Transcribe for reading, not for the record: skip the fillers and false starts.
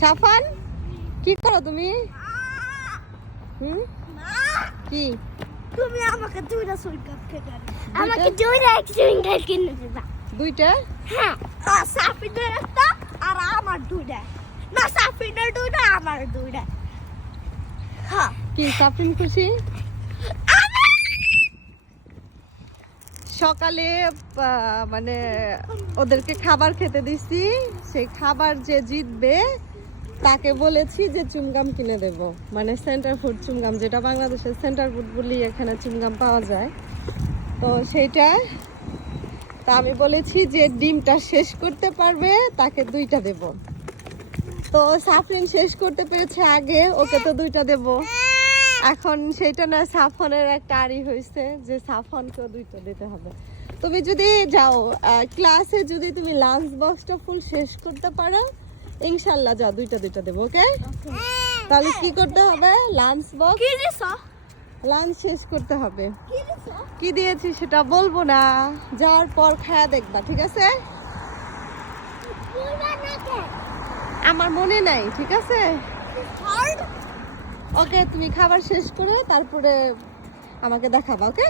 সাফান কি করো তুমি? কি তুমি আমাকে দুইটা সুইঙ্গাম খেতে আমাকে দুইটা সুইঙ্গাম কিনে দিবা। দুইটা? হ্যাঁ, সাফিনের একটা আর আমার দুইটা। না, সাফিনের দুইটা আমার দুইটা। হ্যাঁ, কি সাফিন খুশি? সকালে মানে ওদেরকে খাবার খেতে দিছি, সেই খাবার যে জিতবে তাকে বলেছি যে চুমগাম কিনে দেব, মানে সেন্টার ফুড চুমগাম, যেটা বাংলাদেশের সেন্টার ফুড বলি এখানে চুমগাম পাওয়া যায়। তো সেইটা তা আমি বলেছি যে ডিমটা শেষ করতে পারবে তাকে দুইটা দেব। তো সাফরিন শেষ করতে পেরেছে আগে, ওকে তো দুইটা দেব। এখন সেইটা না, সাফনের একটা আড়ি হয়েছে যে সাফনকেও দুইটা দিতে হবে। তুমি যদি যাও ক্লাসে, যদি তুমি লাঞ্চ বক্সটা ফুল শেষ করতে পারো ইনশাল্লাহ যাও, দুইটা দুইটা দেবো। ওকে, তাহলে কি করতে হবে? লাঞ্চ বক্স কি দিছো? লাঞ্চ শেষ করতে হবে। কি দিছো? কি দিয়েছি সেটা বলবো না, যাওয়ার পর খায়া দেখবা, ঠিক আছে? বলবা না কে? আমার মনে নাই, ঠিক আছে? হার্ড। ওকে, তুমি খাবার শেষ করে তারপরে আমাকে দেখাবা। ওকে।